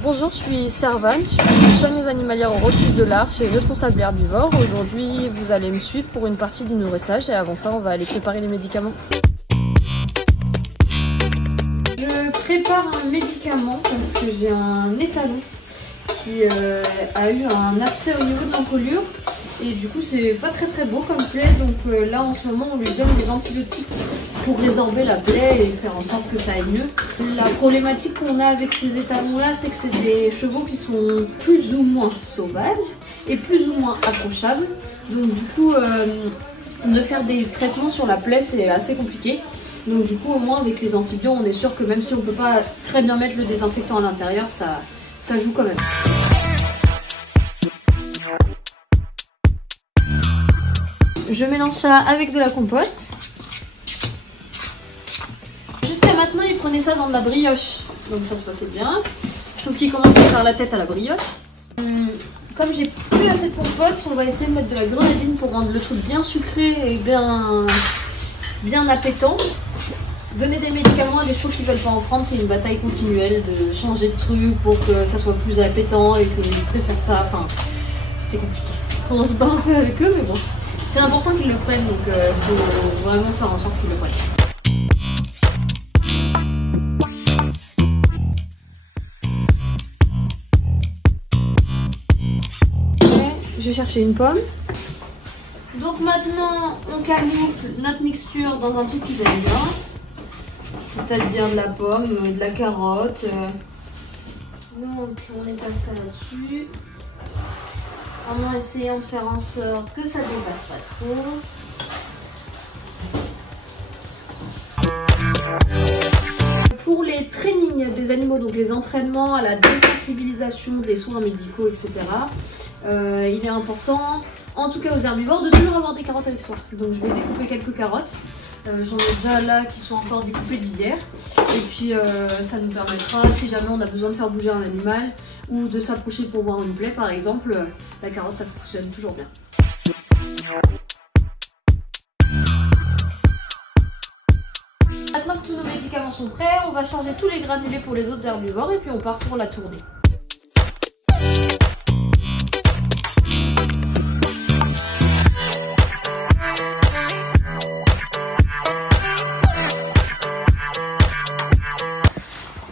Bonjour, je suis Servane, je suis soigneuse animalière au refuge de l'Arche et responsable herbivore. Aujourd'hui, vous allez me suivre pour une partie du nourrissage et avant ça, on va aller préparer les médicaments. Je prépare un médicament parce que j'ai un étalon qui a eu un abcès au niveau de l'encolure et du coup c'est pas très beau comme plaie, donc là en ce moment on lui donne des antibiotiques pour résorber la plaie et faire en sorte que ça aille mieux. La problématique qu'on a avec ces étalons là, c'est que c'est des chevaux qui sont plus ou moins sauvages et plus ou moins accrochables, donc du coup de faire des traitements sur la plaie c'est assez compliqué. Donc du coup au moins avec les antibiotiques on est sûr que même si on peut pas très bien mettre le désinfectant à l'intérieur, ça joue quand même. Je mélange ça avec de la compote. Jusqu'à maintenant, il prenait ça dans de la brioche, donc ça se passait bien. Sauf qu'il commence à faire la tête à la brioche. Comme j'ai plus assez de compote, on va essayer de mettre de la grenadine pour rendre le truc bien sucré et bien appétant. Donner des médicaments à des chevaux qui veulent pas en prendre, c'est une bataille continuelle de changer de truc pour que ça soit plus appétant et qu'ils préfèrent ça. Enfin, c'est compliqué. On se bat un peu avec eux, mais bon. C'est important qu'ils le prennent, donc il faut vraiment faire en sorte qu'ils le prennent. Je vais chercher une pomme. Donc maintenant, on camoufle notre mixture dans un truc qu'ils aiment bien. C'est-à-dire de la pomme, de la carotte. Donc on étale ça là-dessus. En essayant de faire en sorte que ça ne dépasse pas trop. Pour les trainings des animaux, donc les entraînements à la désensibilisation des soins médicaux, etc., il est important, en tout cas aux herbivores, de toujours avoir des carottes avec soi. Donc je vais découper quelques carottes. J'en ai déjà là qui sont encore découpées d'hier. Et puis ça nous permettra, si jamais on a besoin de faire bouger un animal ou de s'approcher pour voir une plaie par exemple, la carotte ça fonctionne toujours bien. Maintenant que tous nos médicaments sont prêts, on va charger tous les granulés pour les autres herbivores et puis on part pour la tournée.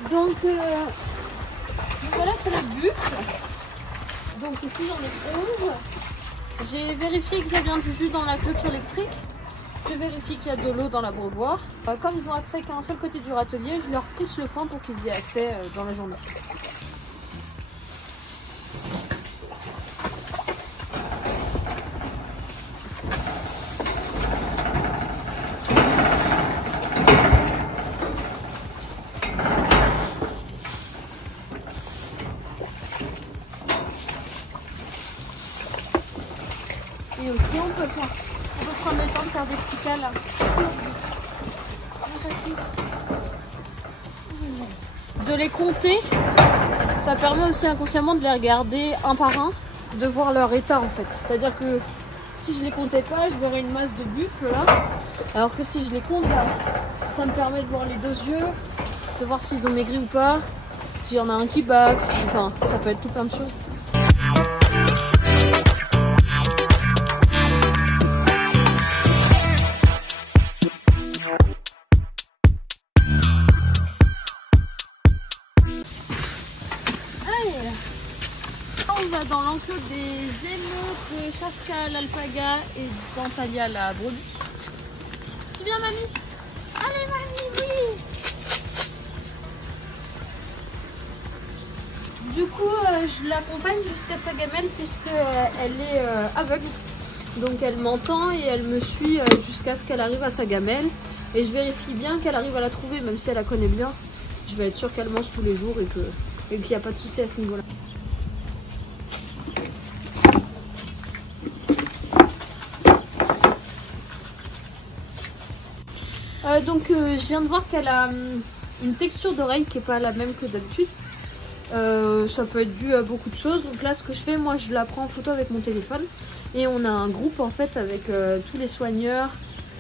Donc voilà, c'est la buffle. Donc ici j'en ai 11. J'ai vérifié qu'il y a bien du jus dans la clôture électrique. Je vérifie qu'il y a de l'eau dans l'abreuvoir. Comme ils ont accès qu'à un seul côté du râtelier, je leur pousse le fond pour qu'ils y aient accès dans la journée. Et aussi on peut prendre le temps de faire des petits câlins. De les compter, ça permet aussi inconsciemment de les regarder un par un, de voir leur état en fait. C'est-à-dire que si je les comptais pas, je verrais une masse de buffles là. Alors que si je les compte, là, ça me permet de voir les deux yeux, de voir s'ils ont maigri ou pas, s'il y en a un qui bat, enfin ça peut être tout plein de choses. On va dans l'enclos des émeutes de Chaska l'alpaga et d'Antalya la brebis. Tu viens mamie? Allez mamie, oui. Du coup je l'accompagne jusqu'à sa gamelle puisqu'elle est aveugle. Donc elle m'entend et elle me suit jusqu'à ce qu'elle arrive à sa gamelle. Et je vérifie bien qu'elle arrive à la trouver même si elle la connaît bien. Je vais être sûre qu'elle mange tous les jours et qu'il n'y a pas de souci à ce niveau-là. Donc je viens de voir qu'elle a une texture d'oreille qui n'est pas la même que d'habitude. Ça peut être dû à beaucoup de choses. Donc là ce que je fais, moi je la prends en photo avec mon téléphone. Et on a un groupe en fait avec tous les soigneurs,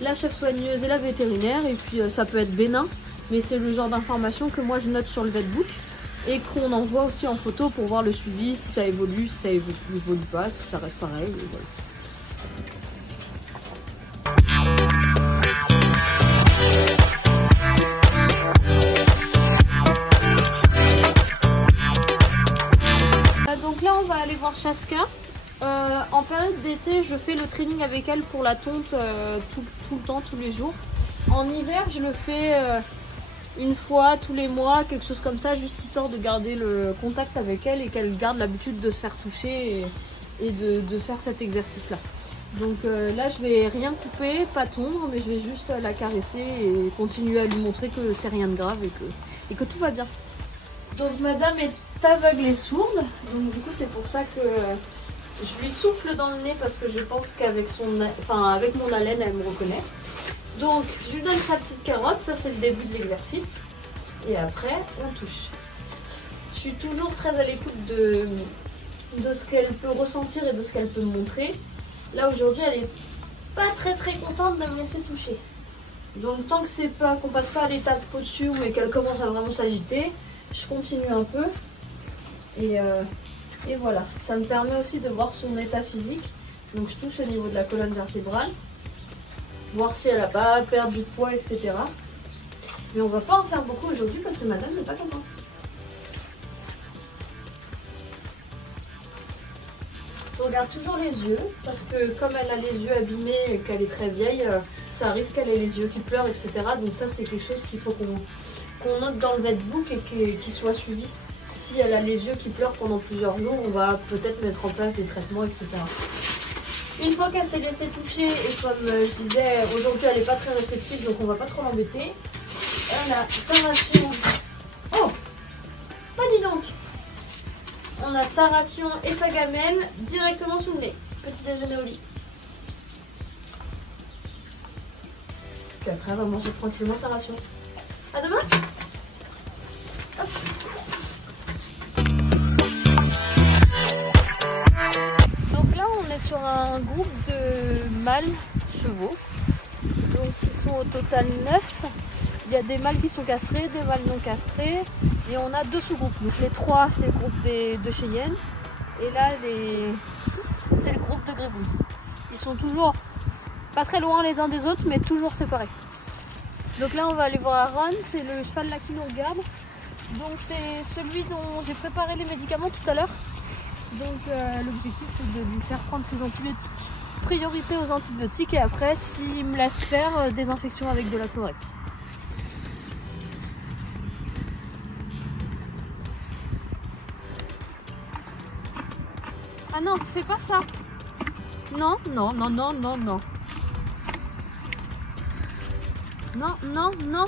la chef soigneuse et la vétérinaire. Et puis ça peut être bénin, mais c'est le genre d'information que moi je note sur le vetbook. et qu'on envoie aussi en photo pour voir le suivi, si ça évolue, si ça évolue pas, si ça reste pareil. Et voilà. Donc là on va aller voir Chaska. En période d'été je fais le training avec elle pour la tonte tout le temps, tous les jours. En hiver je le fais une fois tous les mois, quelque chose comme ça, juste histoire de garder le contact avec elle et qu'elle garde l'habitude de se faire toucher et de faire cet exercice là. Donc là je vais rien couper, pas tondre, mais je vais juste la caresser et continuer à lui montrer que c'est rien de grave et que tout va bien. Donc madame est aveugle et sourde, donc du coup c'est pour ça que je lui souffle dans le nez parce que je pense qu'avec avec mon haleine elle me reconnaît. Donc je lui donne sa petite carotte, ça c'est le début de l'exercice et après on touche. Je suis toujours très à l'écoute de ce qu'elle peut ressentir et de ce qu'elle peut me montrer. Là aujourd'hui elle est pas très contente de me laisser toucher. Donc tant que c'est pas qu'on passe pas à l'étape au-dessus et qu'elle commence à vraiment s'agiter, je continue un peu et voilà. Ça me permet aussi de voir son état physique. Donc je touche au niveau de la colonne vertébrale, voir si elle a pas perdu de poids, etc. Mais on va pas en faire beaucoup aujourd'hui parce que madame n'est pas contente. Je regarde toujours les yeux parce que comme elle a les yeux abîmés et qu'elle est très vieille, ça arrive qu'elle ait les yeux qui pleurent, etc. Donc ça c'est quelque chose qu'il faut qu'on note dans le vetbook et qu'il soit suivi. Si elle a les yeux qui pleurent pendant plusieurs jours, on va peut-être mettre en place des traitements, etc. Une fois qu'elle s'est laissée toucher, et comme je disais, aujourd'hui elle n'est pas très réceptive, donc on va pas trop l'embêter. Elle a sa ration. Oh, bah dis donc. On a sa ration et sa gamelle directement sous le nez. Petit déjeuner au lit. Puis après elle va manger tranquillement sa ration. À demain. Hop. Donc là on est sur un groupe de mâles chevaux. Donc ils sont au total 9. Il y a des mâles qui sont castrés, des mâles non castrés. Et on a 2 sous-groupes. Donc les 3 c'est le groupe de Cheyenne. Et là les 6 c'est le groupe de Greyhound. Ils sont toujours pas très loin les uns des autres mais toujours séparés. Donc là on va aller voir Aaron, c'est le cheval là qui nous regarde. Donc c'est celui dont j'ai préparé les médicaments tout à l'heure. Donc l'objectif c'est de lui faire prendre ses antibiotiques. Priorité aux antibiotiques et après s'il me laisse faire des infections avec de la Chlorex. Ah non, fais pas ça. Non, non, non, non, non, non. Non, non, non.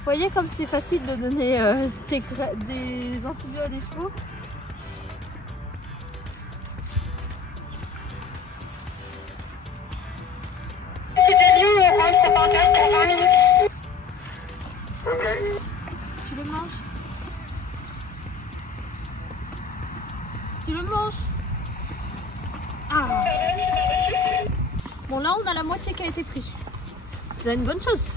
Vous voyez comme c'est facile de donner des antibiotiques à des chevaux. Tu le manges? Tu le manges? Ah. Bon là on a la moitié qui a été pris. C'est une bonne chose.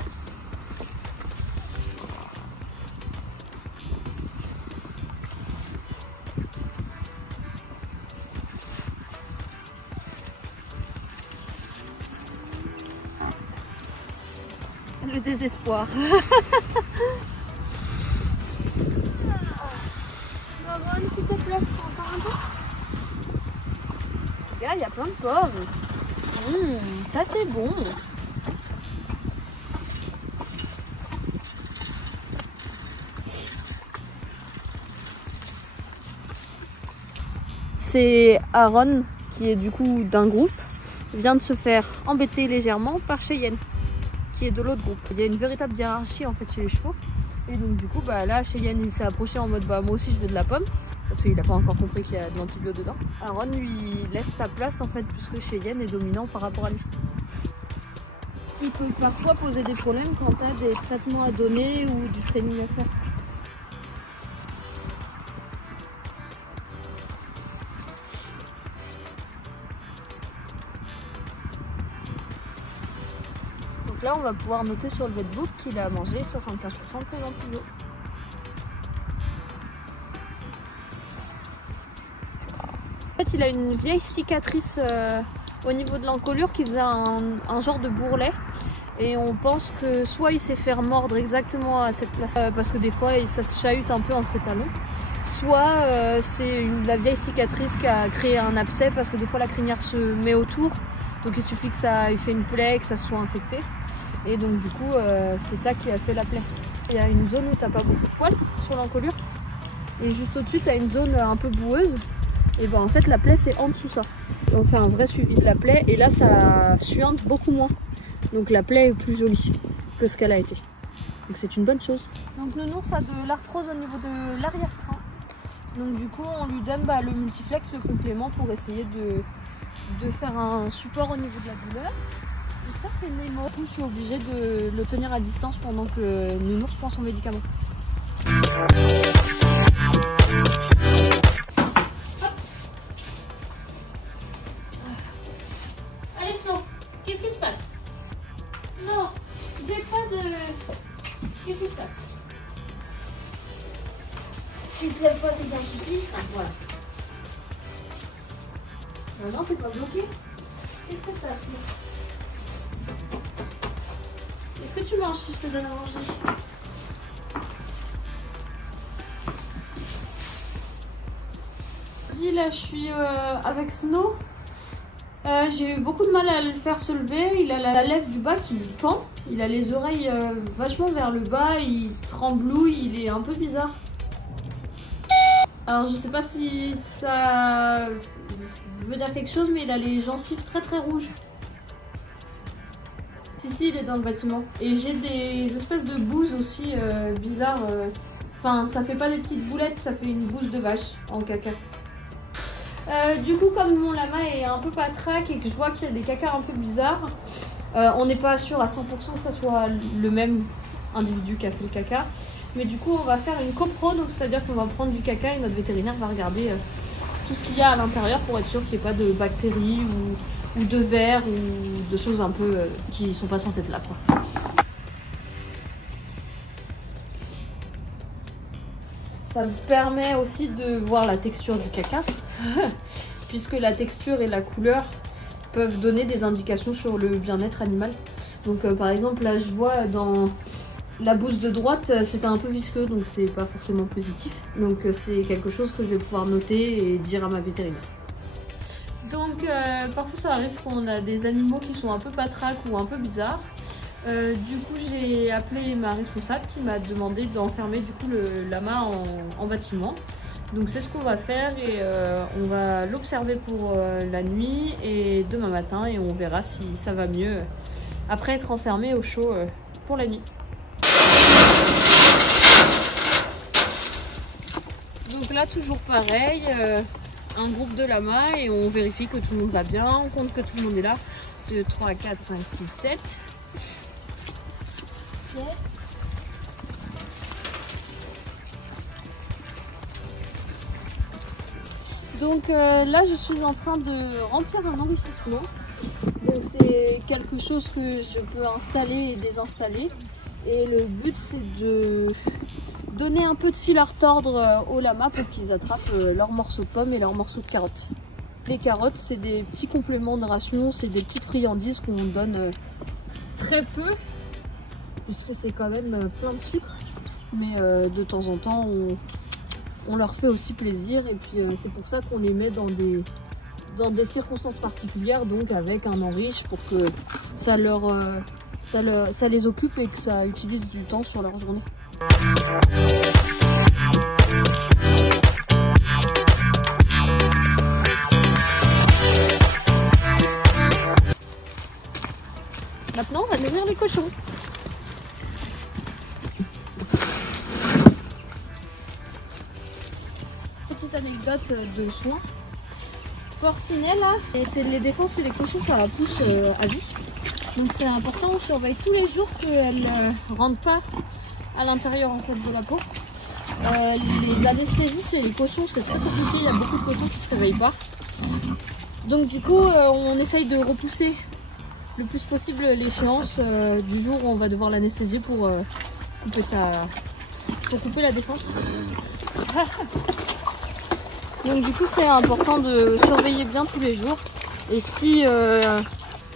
Le désespoir. Aaron, s'il te plaît, encore un peu. Regarde, il y a plein de pommes. Ça c'est bon. C'est Aaron qui est du coup d'un groupe, vient de se faire embêter légèrement par Cheyenne qui est de l'autre groupe. Il y a une véritable hiérarchie en fait chez les chevaux et donc du coup bah là Cheyenne il s'est approché en mode bah moi aussi je veux de la pomme parce qu'il n'a pas encore compris qu'il y a de l'antibio dedans. Aaron lui laisse sa place en fait puisque Cheyenne est dominant par rapport à lui. Ce qui peut parfois poser des problèmes quand tu as des traitements à donner ou du training à faire. là, on va pouvoir noter sur le vetbook qu'il a mangé 75% de ses antibiotiques. En fait, il a une vieille cicatrice au niveau de l'encolure qui faisait un genre de bourrelet. Et on pense que soit il s'est fait mordre exactement à cette place, parce que des fois ça se chahute un peu entre les talons, soit c'est la vieille cicatrice qui a créé un abcès parce que des fois la crinière se met autour. Donc il suffit que ça il fait une plaie et que ça soit infecté. Et donc du coup c'est ça qui a fait la plaie. Il y a une zone où t'as pas beaucoup de poils sur l'encolure. Et juste au-dessus tu as une zone un peu boueuse. Et ben en fait la plaie c'est en dessous ça. On fait un vrai suivi de la plaie et là ça suinte beaucoup moins. Donc la plaie est plus jolie que ce qu'elle a été. Donc c'est une bonne chose. Donc le nours a de l'arthrose au niveau de l'arrière-train. Donc du coup on lui donne le multiflex, le complément pour essayer de faire un support au niveau de la douleur. Et ça c'est Nemo. Du coup je suis obligée de le tenir à distance pendant que le nours prend son médicament. Allez Snow, qu'est-ce qui se passe? Non, j'ai pas de... Qu'est-ce qui se passe? S'il se lève pas, c'est un souci. Ah, voilà. Non, t'es pas bloqué. Qu'est-ce que t'as, Snow? Est-ce que tu manges si je te donne à manger? Là, je suis avec Snow. J'ai eu beaucoup de mal à le faire se lever. Il a la lèvre du bas qui pend. Il a les oreilles vachement vers le bas. Il tremblouille. Il est un peu bizarre. Alors je sais pas si ça veut dire quelque chose, mais il a les gencives très très rouges. Si, il est dans le bâtiment. Et j'ai des espèces de bouses aussi bizarres. Enfin, ça fait pas des petites boulettes, ça fait une bouse de vache en caca. Du coup, comme mon lama est un peu patraque et que je vois qu'il y a des cacas un peu bizarres, on n'est pas sûr à 100% que ça soit le même individu qui a fait le caca. Mais du coup, on va faire une copro, donc c'est-à-dire qu'on va prendre du caca et notre vétérinaire va regarder tout ce qu'il y a à l'intérieur pour être sûr qu'il n'y ait pas de bactéries ou de vers ou de choses un peu qui sont pas censées être là, quoi. Ça me permet aussi de voir la texture du caca, puisque la texture et la couleur peuvent donner des indications sur le bien-être animal. Donc par exemple, là je vois dans la bouse de droite, c'était un peu visqueux, donc c'est pas forcément positif. Donc c'est quelque chose que je vais pouvoir noter et dire à ma vétérinaire. Donc parfois ça arrive qu'on a des animaux qui sont un peu patraques ou un peu bizarres. Du coup j'ai appelé ma responsable qui m'a demandé d'enfermer du coup le lama en bâtiment. Donc c'est ce qu'on va faire et on va l'observer pour la nuit et demain matin et on verra si ça va mieux après être enfermé au chaud pour la nuit. Donc là toujours pareil, un groupe de lamas et on vérifie que tout le monde va bien, on compte que tout le monde est là. 2, 3, 4, 5, 6, 7. Donc là je suis en train de remplir un enrichissement. C'est quelque chose que je peux installer et désinstaller. Et le but c'est de donner un peu de fil à retordre aux lamas pour qu'ils attrapent leurs morceaux de pommes et leurs morceaux de carottes. Les carottes c'est des petits compléments de ration, c'est des petites friandises qu'on donne très peu, puisque c'est quand même plein de sucre, mais de temps en temps on leur fait aussi plaisir et puis c'est pour ça qu'on les met dans des circonstances particulières, donc avec un enrichissement pour que ça les occupe et que ça utilise du temps sur leur journée. Maintenant on va nourrir les cochons. Petite anecdote de soins. Porcinet là, et les défenses et les cochons ça la pousse à vie. Donc c'est important, on surveille tous les jours qu'elles ne rentrent pas à l'intérieur en fait de la peau. Les anesthésies chez les cochons c'est très compliqué, il y a beaucoup de cochons qui ne se réveillent pas. Donc du coup on essaye de repousser le plus possible l'échéance du jour où on va devoir l'anesthésier pour couper la défense. Donc du coup c'est important de surveiller bien tous les jours. Et si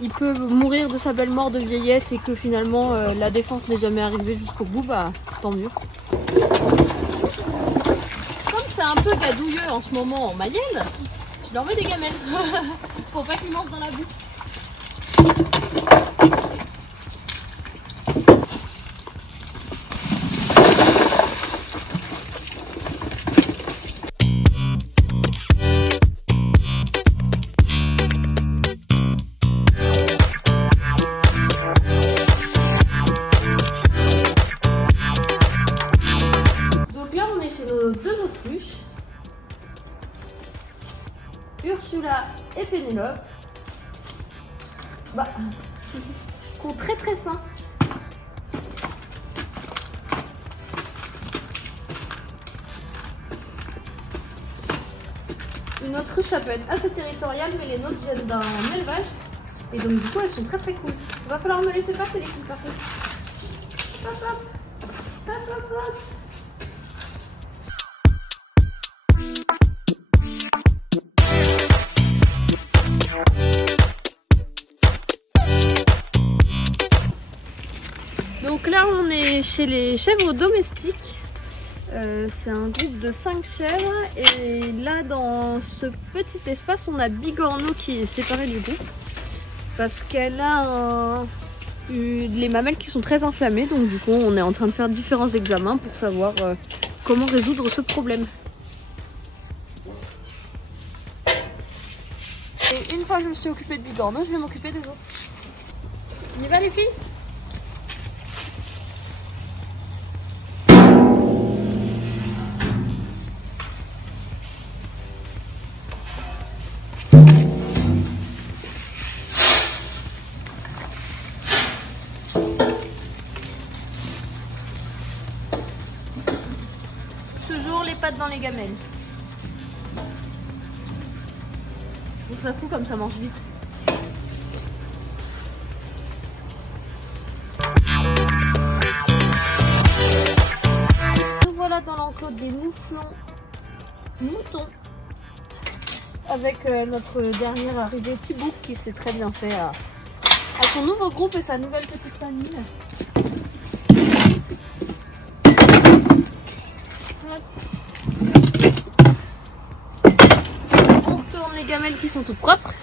il peut mourir de sa belle mort de vieillesse et que finalement la défense n'est jamais arrivée jusqu'au bout, bah tant mieux. Comme c'est un peu gadouilleux en ce moment en Mayenne, je leur mets des gamelles pour pas qu'ils mangent dans la boue. Deux autruches, Ursula et Pénélope, qui ont très faim. Une autruche ça peut être assez territorial, mais les nôtres viennent d'un élevage et donc du coup elles sont très cool. Il va falloir me laisser passer les coups par contre. Hop hop hop hop hop. Donc là on est chez les chèvres domestiques, c'est un groupe de 5 chèvres et là dans ce petit espace on a Bigorneau qui est séparée du groupe parce qu'elle a les mamelles qui sont très inflammées, donc du coup on est en train de faire différents examens pour savoir comment résoudre ce problème. Et une fois que je me suis occupée de Bigorneau, je vais m'occuper des autres. On y va les filles ? Toujours les pattes dans les gamelles. Je trouve ça fou comme ça mange vite. Nous voilà dans l'enclos des moutons avec notre dernière arrivée Thibaut qui s'est très bien fait à son nouveau groupe et sa nouvelle petite famille. On retourne les gamelles qui sont toutes propres.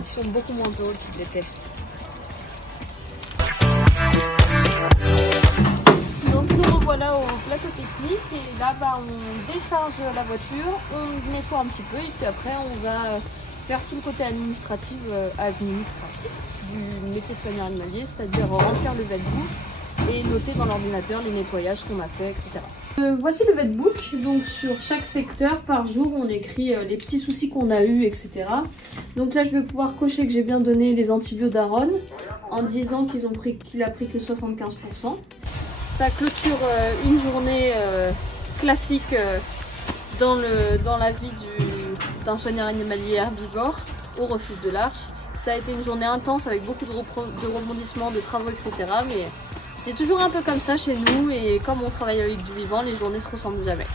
Ils sont beaucoup moins drôles qu'ils l'étaient. Donc nous revoilà au plateau pique-nique et là on décharge la voiture, on nettoie un petit peu et puis après on va faire tout le côté administratif du métier de soigneur animalier, c'est-à-dire remplir le vetbook et noter dans l'ordinateur les nettoyages qu'on a fait, etc. Voici le vetbook, donc sur chaque secteur par jour on écrit les petits soucis qu'on a eu, etc. Donc là je vais pouvoir cocher que j'ai bien donné les antibiotiques d'Aaron en disant qu'il a pris que 75%. Ça clôture une journée classique dans la vie d'un soigneur animalier herbivore au refuge de l'Arche. Ça a été une journée intense avec beaucoup de rebondissements, de travaux, etc. Mais c'est toujours un peu comme ça chez nous et comme on travaille avec du vivant, les journées se ressemblent jamais.